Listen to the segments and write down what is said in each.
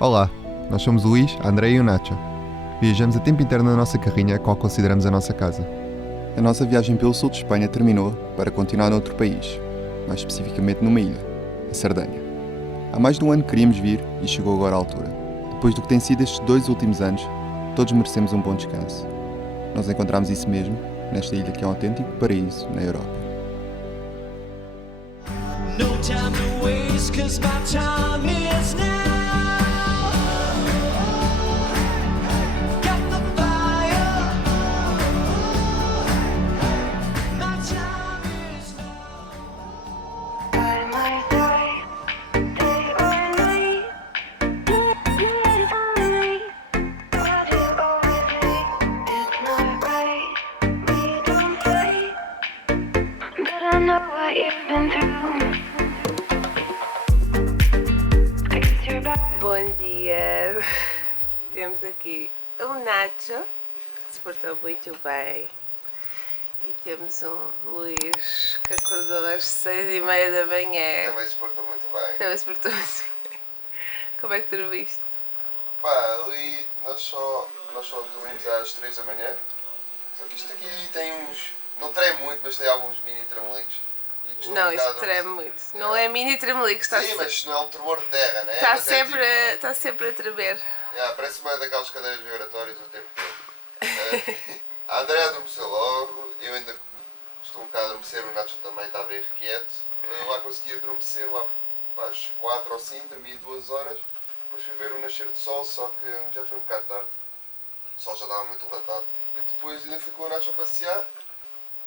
Olá, nós somos o Luís, a André e o Nacho. Viajamos a tempo inteiro na nossa carrinha, a qual consideramos a nossa casa. A nossa viagem pelo sul de Espanha terminou para continuar noutro país, mais especificamente numa ilha, a Sardenha. Há mais de um ano que queríamos vir e chegou agora a altura. Depois do que tem sido estes 2 últimos anos, todos merecemos um bom descanso. Nós encontramos isso mesmo nesta ilha que é um autêntico paraíso na Europa. No time to waste, 'cause my time is now. Got the fire. My time is now. By my side, day or night, it's only what you always say. It's not right, we don't fight, but I know what you've been through. I guess you're back. Bom dia! Temos aqui o Nacho, que se portou muito bem. E temos um Luís que acordou às 6h30 da manhã. Também se portou muito bem. Também se portou muito bem. Como é que dormiste? Pá, ali nós só dormimos às 3 da manhã. Só que isto aqui tem uns. Não treme muito, mas tem alguns mini tremelicos. E custou Não, um isto bocado- treme muito. Não é mini tremelico, está, Sim, mas não é um tremor de terra, né? está, Mas é sempre, tipo- está sempre a tremer. parece uma daquelas cadeiras vibratórias o tempo todo. A Andrea adormeceu logo, eu ainda costumo um bocado adormecer, o Nacho também estava irrequieto. Eu lá consegui adormecer lá para as 4 ou 5, dormi 2 horas. Depois fui ver o nascer do sol, só que já foi um bocado tarde. O sol já estava muito levantado. E depois ainda fui com o Nacho a passear.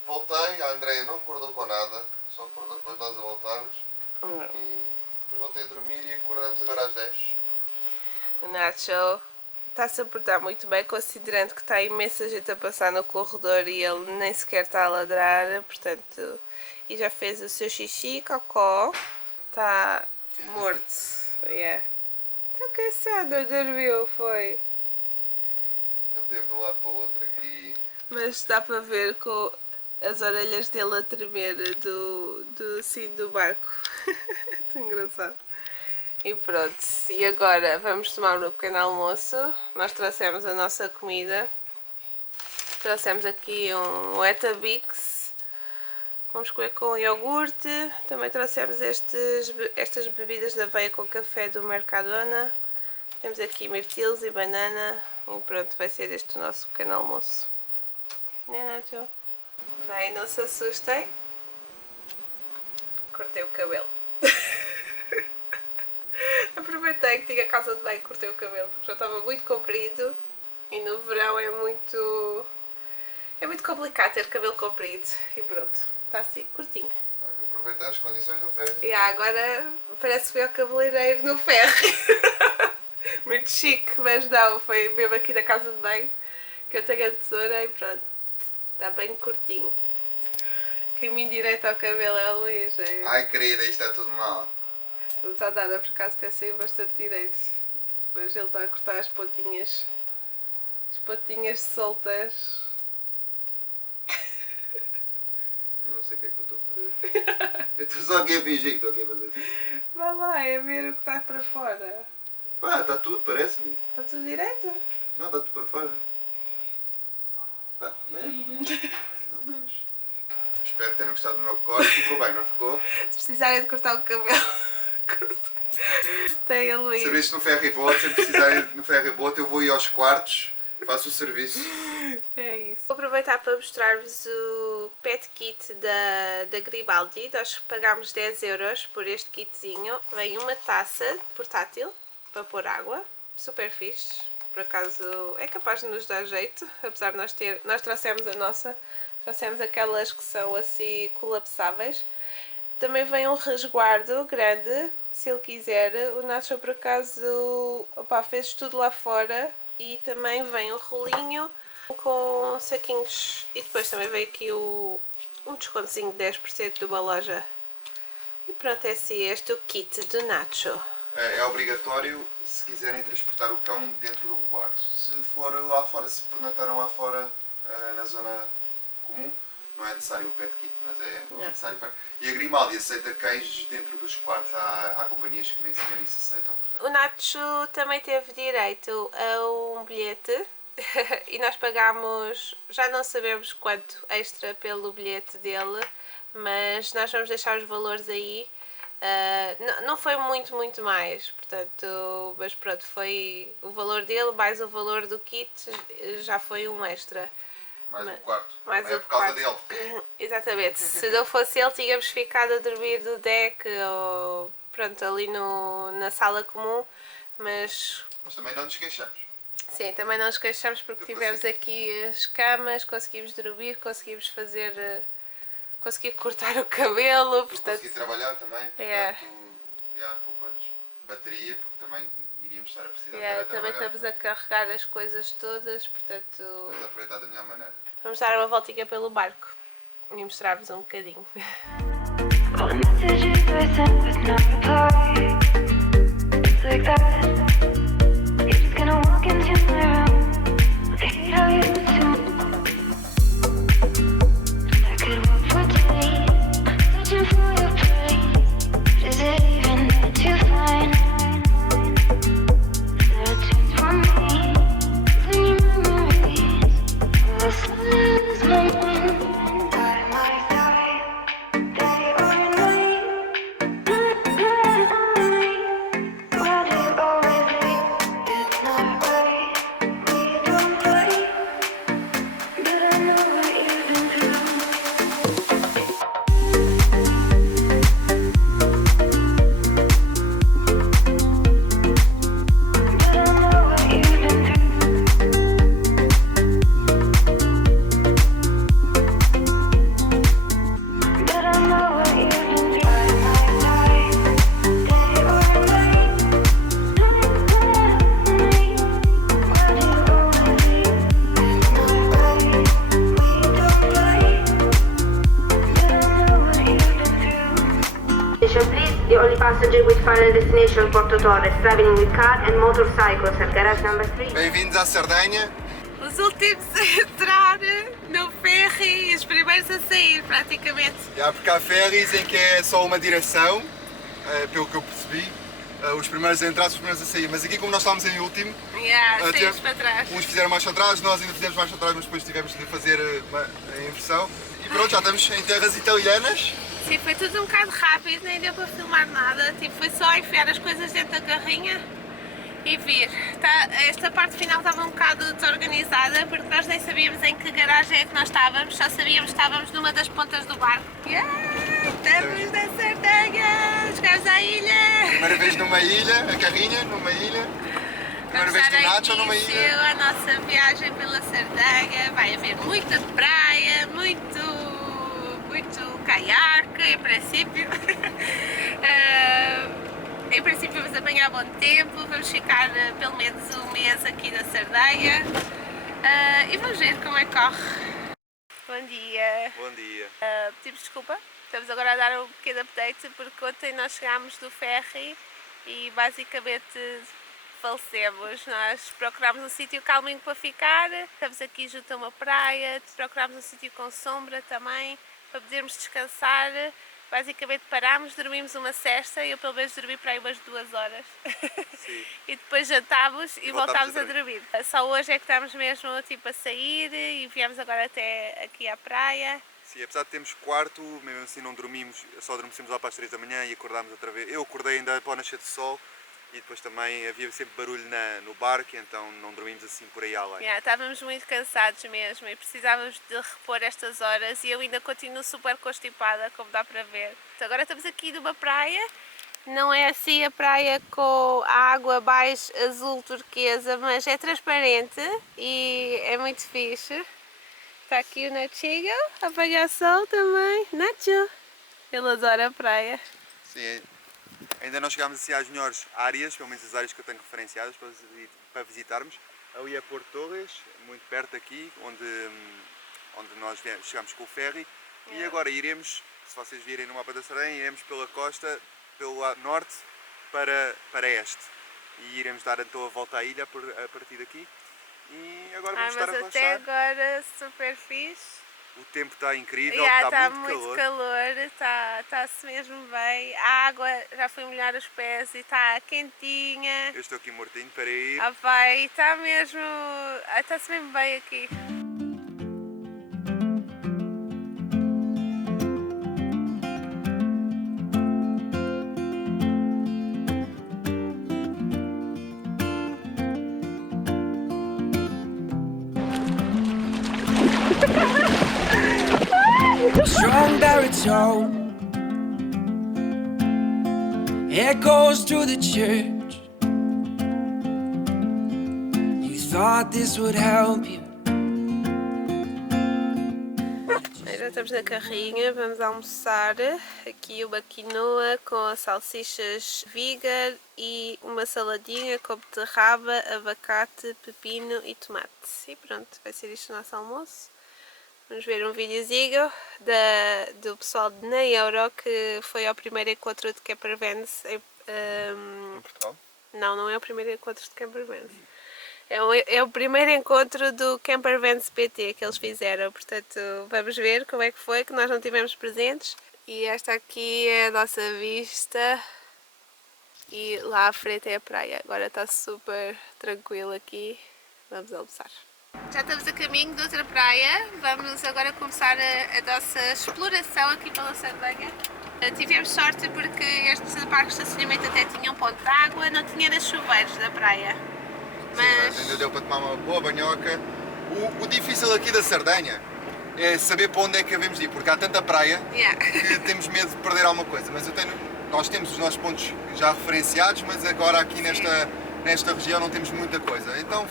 Voltei, a Andrea não acordou com nada, só acordou depois de nós a voltarmos. E depois voltei a dormir e acordamos agora às 10. O Nacho está-se a portar muito bem, considerando que está imensa gente a passar no corredor e ele nem sequer está a ladrar, portanto, e já fez o seu xixi, cocó, está morto, yeah. Está cansado, dormiu, foi, Ele teve de um lado para o outro aqui. mas dá para ver com as orelhas dele a tremer sim, do barco, tão engraçado. E pronto, e agora vamos tomar o pequeno almoço. Nós trouxemos a nossa comida. Trouxemos aqui um Weetabix. Vamos comer com iogurte. Também trouxemos estas bebidas de aveia com café do Mercadona. Temos aqui mirtilos e banana. E pronto, vai ser este o nosso pequeno almoço. Né, Nacho? Bem, não se assustem. Cortei o cabelo. Aproveitei que tinha casa de banho e cortei o cabelo, porque já estava muito comprido e no verão é muito complicado ter cabelo comprido e pronto, está assim, curtinho. Há que aproveitar as condições do ferro. E agora parece que foi ao cabeleireiro no ferro. Muito chique, mas não, foi mesmo aqui na casa de banho que eu tenho a tesoura e pronto, está bem curtinho. Caminho direito ao cabelo é o Luís, é? Ai querida, isto está tudo mal. Não está nada, por acaso até saiu bastante direito. Mas ele está a cortar as pontinhas soltas. Eu não sei o que é que eu estou a fazer. Eu estou só aqui a fingir que estou aqui a fazer assim. Vai lá, é ver o que está para fora. Pá, está tudo, parece-me. Está tudo direito? Não, está tudo para fora. Pá, não mexe. Não mexe. Espero que tenham gostado do meu corte. Ficou bem, não ficou? Se precisarem de cortar o cabelo, tem a Luís. Serviço no ferry boat. Se precisarem no ferry boat, eu vou ir aos quartos. Faço o serviço. É isso. Vou aproveitar para mostrar-vos o pet kit da Gribaldi. Nós pagámos 10€ por este kitzinho. Vem uma taça portátil para pôr água. Super fixe. Por acaso é capaz de nos dar jeito. Apesar de nós trouxemos a nossa. Trouxemos aquelas que são assim colapsáveis. Também vem um resguardo grande, se ele quiser. O Nacho por acaso fez tudo lá fora. E também vem um rolinho com saquinhos. E depois também vem aqui um descontozinho de 10% de uma loja. E pronto, é assim este o kit do Nacho. É obrigatório se quiserem transportar o cão dentro de um quarto. Se for lá fora, se pernoitaram lá fora na zona comum, não é necessário o pet kit, mas é necessário para... E a Grimaldi aceita cães dentro dos quartos. Há companhias que nem sequer isso aceitam. Portanto. O Nacho também teve direito a um bilhete e nós pagámos, já não sabemos quanto extra pelo bilhete dele, mas nós vamos deixar os valores aí. Não foi muito mais, portanto, mas pronto, foi o valor dele mais o valor do kit, já foi um extra. Mais um quarto. Mais é um por causa quarto. dele. Exatamente, se não fosse ele tínhamos ficado a dormir do deck ou pronto, ali na sala comum, mas Mas também não nos queixamos. sim, também não nos queixamos porque tivemos aqui as camas, conseguimos dormir, conseguimos fazer, consegui cortar o cabelo, portanto... Consegui trabalhar também, portanto, É. poupamos bateria, porque também iríamos estar a precisar Yeah, para também trabalhar. estamos a carregar as coisas todas, portanto Vamos aproveitar da melhor maneira. vamos dar uma voltinha pelo barco e mostrar-vos um bocadinho. All the messages I sent with no reply. It's like that. You're just gonna walk into my room. I hate how you do. I could walk for days, searching for your place. Is it even there to find? Is there a chance for me? When your memories, will I slowly lose my mind? By my side, day or night. Why do you always leave? It's not right. We don't fight, but I know what you've been through. But I know what you've been through. But I know what you've been through. By my side, day or night. Why do you always leave? It's not right. We don't fight, but I know what you've been through. Attention please, the only passenger with final destination Porto Torres traveling with car and motorcycles at garage number 3. Bem-vindos à Sardenha. Os últimos a entrar no ferry e os primeiros a sair, praticamente. Porque há ferries em que é só uma direção, pelo que eu percebi. Os primeiros a entrar, os primeiros a sair. Mas aqui, como nós estávamos em último, Saímos tivemos- para trás. uns fizeram mais para trás, nós ainda fizemos mais para trás, mas depois tivemos de fazer a inversão. E pronto, já estamos em terras italianas. Sim, foi tudo um bocado rápido, nem deu para filmar nada. Tipo, foi só enfiar as coisas dentro da carrinha e vir. Esta parte final estava um bocado desorganizada porque nós nem sabíamos em que garagem é que nós estávamos, só sabíamos que estávamos numa das pontas do barco. Estamos na Sardenha! Chegámos à ilha! Primeira vez numa ilha, a carrinha numa ilha. Primeira Vamos vez dar do Nacho numa início ilha. à nossa viagem pela Sardenha. Vai haver muita praia, muito caiaque, em princípio. Em princípio vamos apanhar bom tempo, vamos ficar pelo menos um mês aqui na Sardenha e vamos ver como é que corre. Bom dia! Bom dia. Pedimos desculpa, estamos agora a dar um pequeno update porque ontem nós chegámos do ferry e basicamente falecemos. Nós procurámos um sítio calminho para ficar, estamos aqui junto a uma praia, procurámos um sítio com sombra também para podermos descansar. Basicamente parámos, dormimos uma cesta, eu pelo menos dormi para aí umas 2 horas. Sim. E depois jantámos e voltámos voltámos a a dormir. Só hoje é que estamos mesmo tipo a sair e viemos agora até aqui à praia. Sim, apesar de termos quarto, mesmo assim não dormimos, só adormecemos lá para as 3 da manhã e acordámos outra vez. Eu acordei ainda para o nascer do sol e depois também havia sempre barulho no barco, então não dormimos assim por aí além. Estávamos muito cansados mesmo e precisávamos de repor estas horas e eu ainda continuo super constipada, como dá para ver. Então, agora estamos aqui numa praia, não é assim a praia com a água mais azul turquesa, mas é transparente e é muito fixe. Está aqui o Nachinho a apanhar sol também. Nacho! Ele adora a praia. Sim, ainda não chegámos assim às melhores áreas, pelo menos as áreas que eu tenho referenciadas para visitarmos. Ali é Porto Torres, muito perto aqui, onde nós chegámos com o ferry. E agora iremos, se vocês virem no mapa da Sardenha, iremos pela costa, pelo lado norte para este. E iremos dar então a volta à ilha a partir daqui. E agora vamos estar a mas até relaxar. agora super fixe. O tempo está incrível, Yeah, está está muito muito calor. calor, está-se mesmo bem. A água já foi molhar os pés e está quentinha. Eu estou aqui mortinho para ir. Ah, pai, está mesmo. Está-se mesmo bem aqui. Strong baritone echoes through the church. You thought this would help you. Já estamos na carrinha, vamos almoçar. Aqui uma quinoa com salsichas vegan e uma saladinha com beterraba, abacate, pepino e tomate. E pronto, vai ser isto o nosso almoço. Vamos ver um videozinho do pessoal de Na Euro, que foi ao primeiro encontro de Campervans. Em Portugal? Não é o primeiro encontro de Campervans. É o primeiro encontro do Campervans PT que eles fizeram. Portanto, vamos ver como é que foi, que nós não tivemos presentes. E esta aqui é a nossa vista. E lá à frente é a praia. Agora está super tranquilo aqui. Vamos almoçar. Já estamos a caminho de outra praia. Vamos agora começar a nossa exploração aqui pela Sardenha. Tivemos sorte porque este parque de estacionamento até tinha um ponto de água, não tinha nas chuveiros da praia. Mas ainda deu para tomar uma boa banhoca. O difícil aqui da Sardenha é saber para onde é que devemos ir, porque há tanta praia Yeah. que temos medo de perder alguma coisa. Mas nós temos os nossos pontos já referenciados, mas agora aqui nesta região não temos muita coisa. Então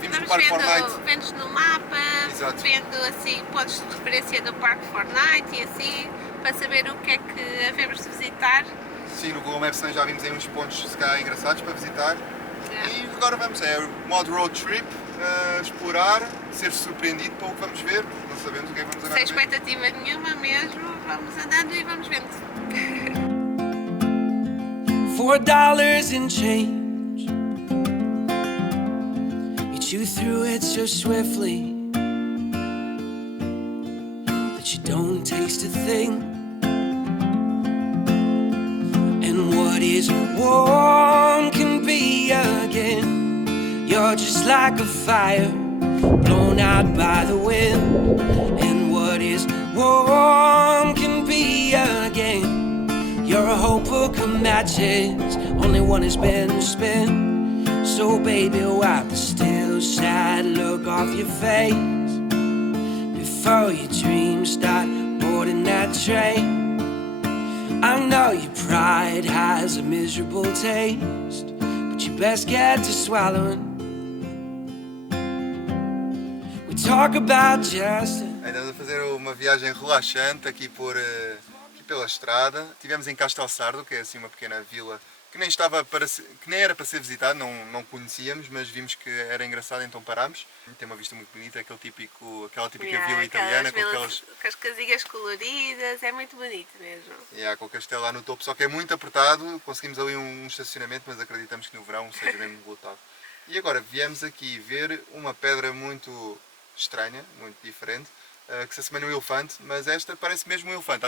vimos no Parque Fortnite. Vemos no mapa, Exato. vendo assim pontos de referência do Parque Fortnite e assim, para saber o que é que havemos de visitar. Sim, no Google Maps também já vimos aí uns pontos se calhar engraçados para visitar. Yeah. E agora vamos, é o modo road trip, explorar, ser surpreendido para o que vamos ver, não sabemos o que é que vamos agora Sem ver. expectativa nenhuma mesmo, vamos andando e vamos vendo. $4 in change. You chew through it so swiftly that you don't taste a thing. And what is warm can be again. You're just like a fire blown out by the wind. And what is warm can be again. You're a whole book of matches, only one has been spent. So baby, wipe the still sad look off your face before your dreams start boarding that train. I know your pride has a miserable taste, but you best get to swallowing. We talk about justice. Andamos a fazer uma viagem relaxante aqui pela estrada. Estivemos em Castelsardo, que é assim uma pequena vila que nem era para ser visitada, não conhecíamos, mas vimos que era engraçado, então parámos. Tem uma vista muito bonita, aquela típica vila italiana com as casinhas coloridas, é muito bonito mesmo. com o castelo lá no topo, só que é muito apertado. Conseguimos ali um estacionamento, mas acreditamos que no verão seja mesmo lotado. E agora viemos aqui ver uma pedra muito estranha, muito diferente, que se assemelha a um elefante, mas esta parece mesmo um elefante.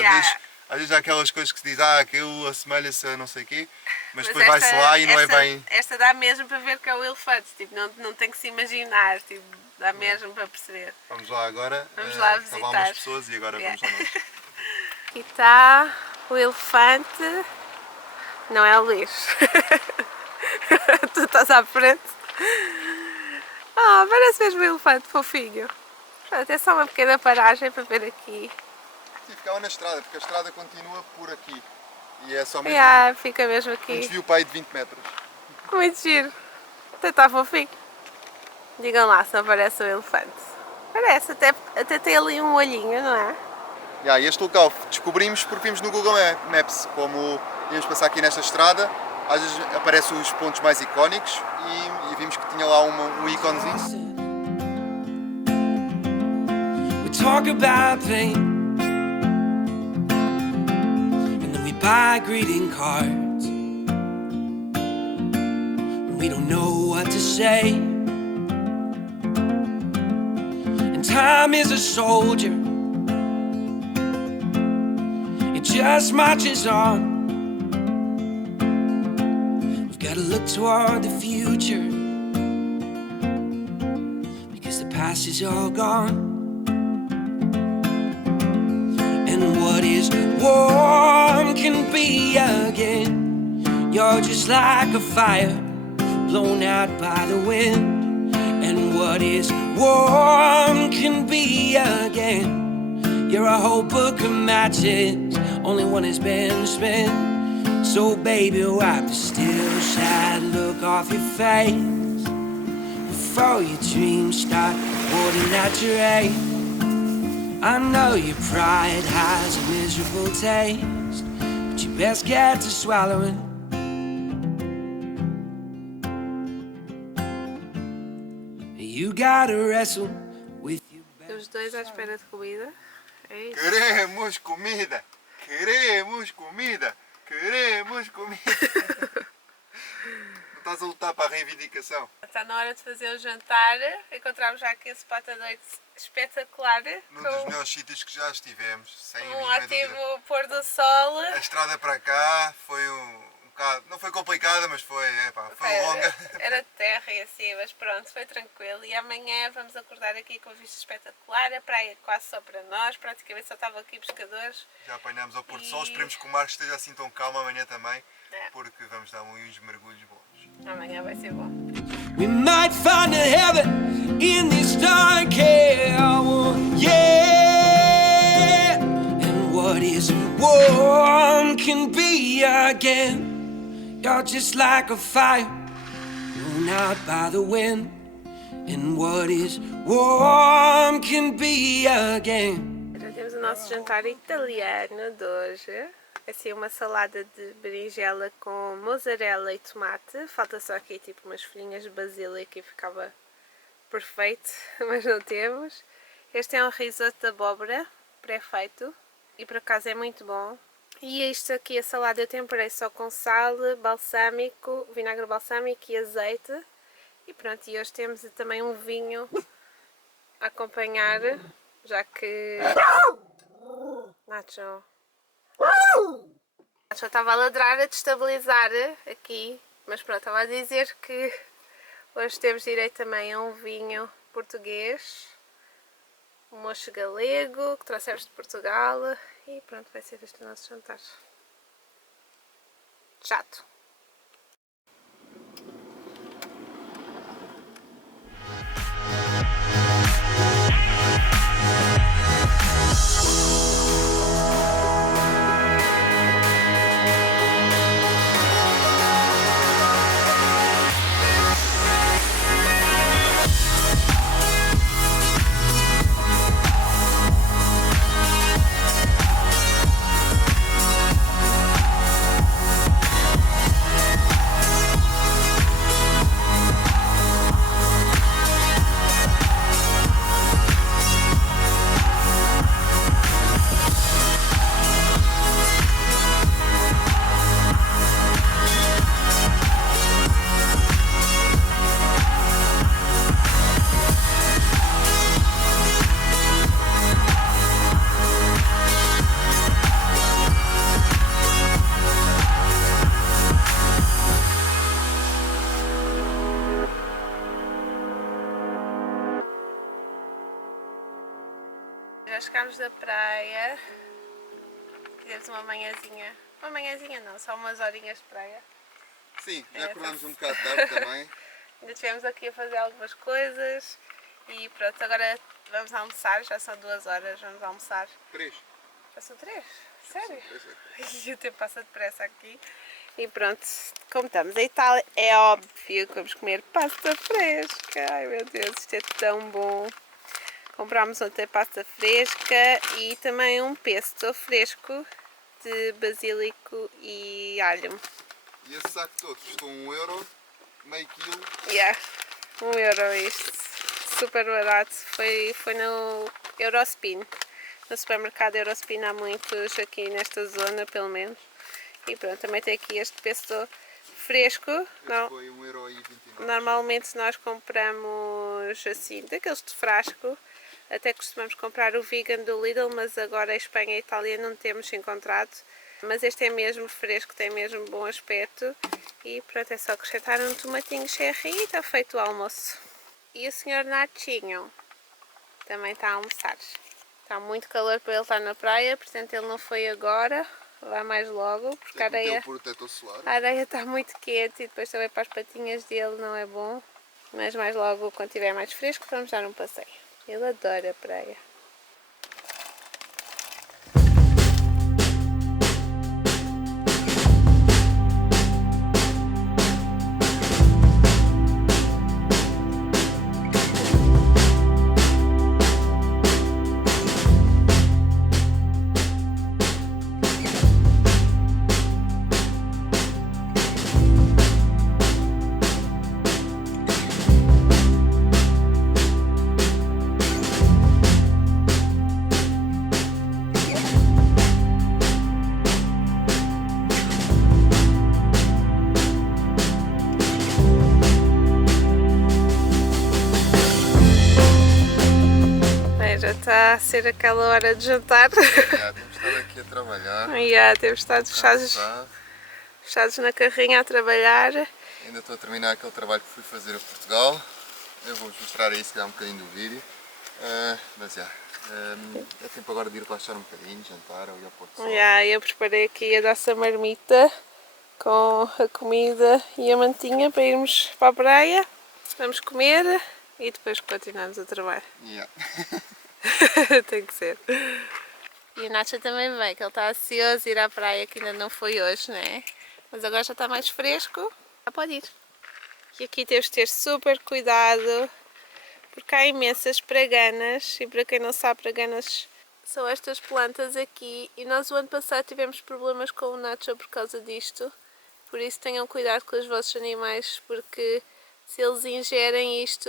Às vezes há aquelas coisas que se diz, aquilo assemelha-se a não sei o quê, mas depois vai-se lá e não é bem... Esta dá mesmo para ver que é o elefante, tipo, não tem que se imaginar, tipo, dá mesmo para perceber. Vamos lá agora, Vamos lá estavam visitar. algumas pessoas e agora vamos lá nós. Aqui está o elefante, não é o Luís. Tu estás à frente. Parece mesmo um elefante fofinho. Pronto, é só uma pequena paragem para ver aqui. Sim, ficava na estrada, porque a estrada continua por aqui. E é só mesmo Fica mesmo um aqui. desvio para aí de 20 metros. Muito giro. Até está fofinho. Digam lá se não parece um elefante. Parece, até tem ali um olhinho, não é? Este local descobrimos porque vimos no Google Maps, como íamos passar aqui nesta estrada, às vezes aparecem os pontos mais icónicos e vimos que tinha lá um íconezinho. We talk about pain, and then we buy greeting cards. We don't know what to say, and time is a soldier. It just marches on. We've got to look toward the future, because the past is all gone. And what is warm can be again. You're just like a fire blown out by the wind. And what is warm can be again. You're a whole book of matches, only one has been spent. So baby, wipe the still sad look off your face before your dreams start holding at your ache. I know your pride has a miserable taste, but you best get to swallowing. You gotta wrestle with you. Os dois à espera de comida. É isso. Queremos comida! Queremos comida! Queremos comida! Não estás a lutar para a reivindicação? Está na hora de fazer o jantar. Encontramos já aqui esse spot à noite espetacular. Num dos melhores sítios que já estivemos, sem Um mínima dúvida. ótimo pôr do sol. A estrada para cá foi um bocado, não foi complicada, mas foi longa. Era de terra e assim, mas pronto, foi tranquilo. E amanhã vamos acordar aqui com a vista espetacular. A praia quase só para nós, praticamente só estavam aqui pescadores. Já apanhámos ao pôr do E- sol, esperemos que o mar esteja assim tão calmo amanhã também, É. porque vamos dar uns mergulhos bons. Amanhã vai ser bom. We might find a heaven in this dark hell, yeah. And what is warm can be again. You're just like a fire blown out by the wind. And what is warm can be again. Já temos o nosso jantar italiano de hoje. Assim, uma salada de berinjela com mozzarella e tomate. Falta só aqui tipo umas folhinhas de basílico e ficava perfeito, mas não temos. Este é um risoto de abóbora pré-feito e por acaso é muito bom. E isto aqui, a salada, eu temperei só com sal, balsâmico, vinagre balsâmico e azeite. E pronto, e hoje temos também um vinho a acompanhar, já que... Nacho estava a ladrar, a destabilizar aqui, mas pronto, estava a dizer que hoje temos direito também a um vinho português, um mocho galego que trouxemos de Portugal e pronto, vai ser este o nosso jantar. Chato. Já chegámos da praia, fizemos uma manhãzinha não, só umas horinhas de praia. Sim, É, já acordámos um bocado tarde também. Ainda estivemos aqui a fazer algumas coisas e pronto, agora vamos almoçar, já são 2 horas, vamos almoçar. 3. Já são 3? Sério? E o tempo passa depressa aqui. E pronto, como estamos em Itália, é óbvio que vamos comer pasta fresca. Ai meu Deus, isto é tão bom. Comprámos ontem pasta fresca e também um pesto fresco de basílico e alho. E esse saco todo custou €1, meio quilo. Yeah, €1 isto. Super barato. Foi no Eurospin. No supermercado Eurospin há muitos aqui nesta zona, pelo menos. E pronto, também tem aqui este pesto fresco. Não, Foi €1,29. normalmente nós compramos assim, daqueles de frasco. Até costumamos comprar o vegan do Lidl, mas agora em Espanha e Itália não temos encontrado. Mas este é mesmo fresco, tem mesmo bom aspecto. E pronto, é só acrescentar um tomatinho cherry e está feito o almoço. E o Sr. Nachinho também está a almoçar. Está muito calor para ele estar na praia, portanto ele não foi agora, vai mais logo, porque a areia está muito quente e depois também para as patinhas dele não é bom. Mas mais logo, quando estiver mais fresco, vamos dar um passeio. Ele adora a praia. Já está a ser aquela hora de jantar. Temos estado aqui a trabalhar. Temos estado fechados na carrinha a trabalhar. Ainda estou a terminar aquele trabalho que fui fazer a Portugal. Eu vou-vos mostrar aí se calhar um bocadinho do vídeo. Mas é tempo agora de ir relaxar um bocadinho, jantar ou ir ao pôr do sol. Eu preparei aqui a nossa marmita com a comida e a mantinha para irmos para a praia. Vamos comer e depois continuamos a trabalhar. Tem que ser. E o Nacho também vem, que ele está ansioso de ir à praia, que ainda não foi hoje, né? Mas agora já está mais fresco, já pode ir. E aqui temos de ter super cuidado, porque há imensas praganas, e para quem não sabe, praganas são estas plantas aqui, e nós o ano passado tivemos problemas com o Nacho por causa disto, por isso tenham cuidado com os vossos animais, porque se eles ingerem isto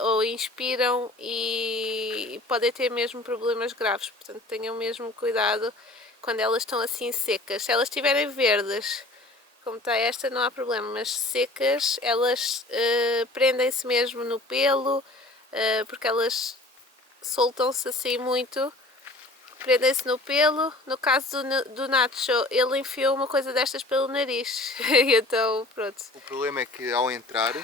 ou inspiram e podem ter mesmo problemas graves, portanto tenham mesmo cuidado quando elas estão assim secas. Se elas estiverem verdes, como está esta, não há problema, mas secas elas prendem-se mesmo no pelo, porque elas soltam-se assim muito, prendem-se no pelo. No caso do Nacho, ele enfiou uma coisa destas pelo nariz, então pronto. O problema é que ao entrar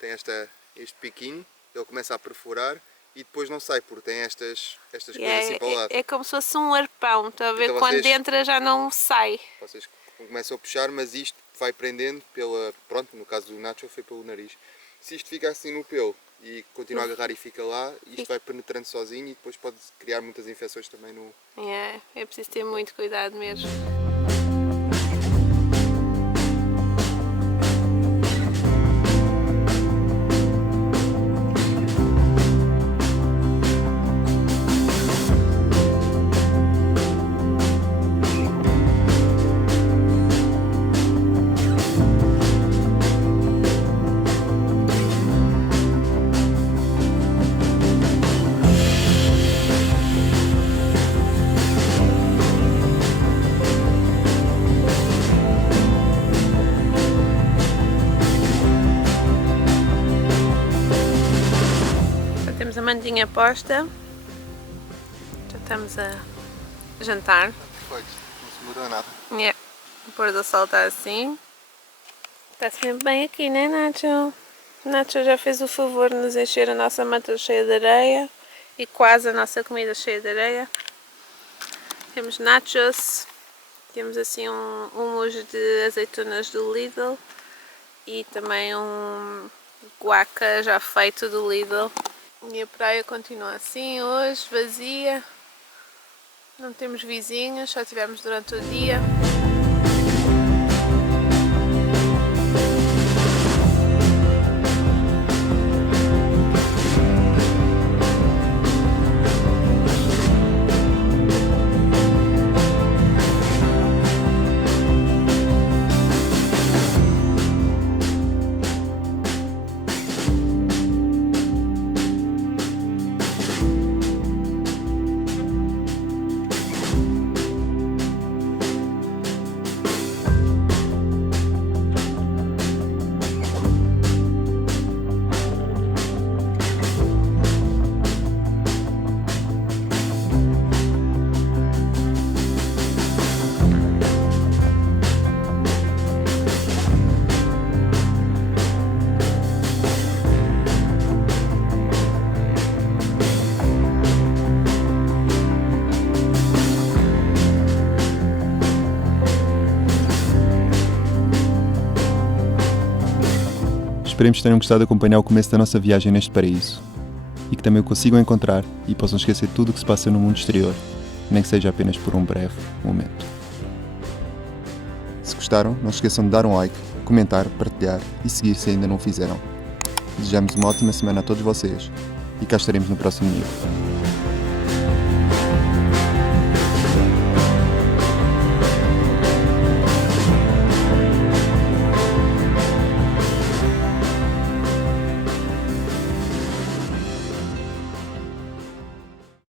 tem este piquinho, ele começa a perfurar e depois não sai, porque tem estas coisas assim para o lado. É como se fosse um arpão, está a ver? Então Quando entra já não sai. Vocês começam a puxar, mas isto vai prendendo pronto, no caso do Nacho foi pelo nariz. Se isto fica assim no pelo e continua a agarrar e fica lá, isto vai penetrando sozinho e depois pode criar muitas infecções também no... É preciso ter muito cuidado mesmo. A mandinha posta, já estamos a jantar. Perfeito, não se muda nada. O pôr do sol está assim. Está-se sempre bem aqui, né, Nacho? O Nacho já fez o favor de nos encher a nossa manta cheia de areia e quase a nossa comida cheia de areia. Temos nachos, temos assim um mousse de azeitonas do Lidl e também um guaca já feito do Lidl. E a praia continua assim hoje, vazia, não temos vizinhos, só tivemos durante o dia. Esperemos que tenham gostado de acompanhar o começo da nossa viagem neste paraíso e que também o consigam encontrar e possam esquecer tudo o que se passa no mundo exterior, nem que seja apenas por um breve momento. Se gostaram, não se esqueçam de dar um like, comentar, partilhar e seguir se ainda não o fizeram. Desejamos uma ótima semana a todos vocês e cá estaremos no próximo nível.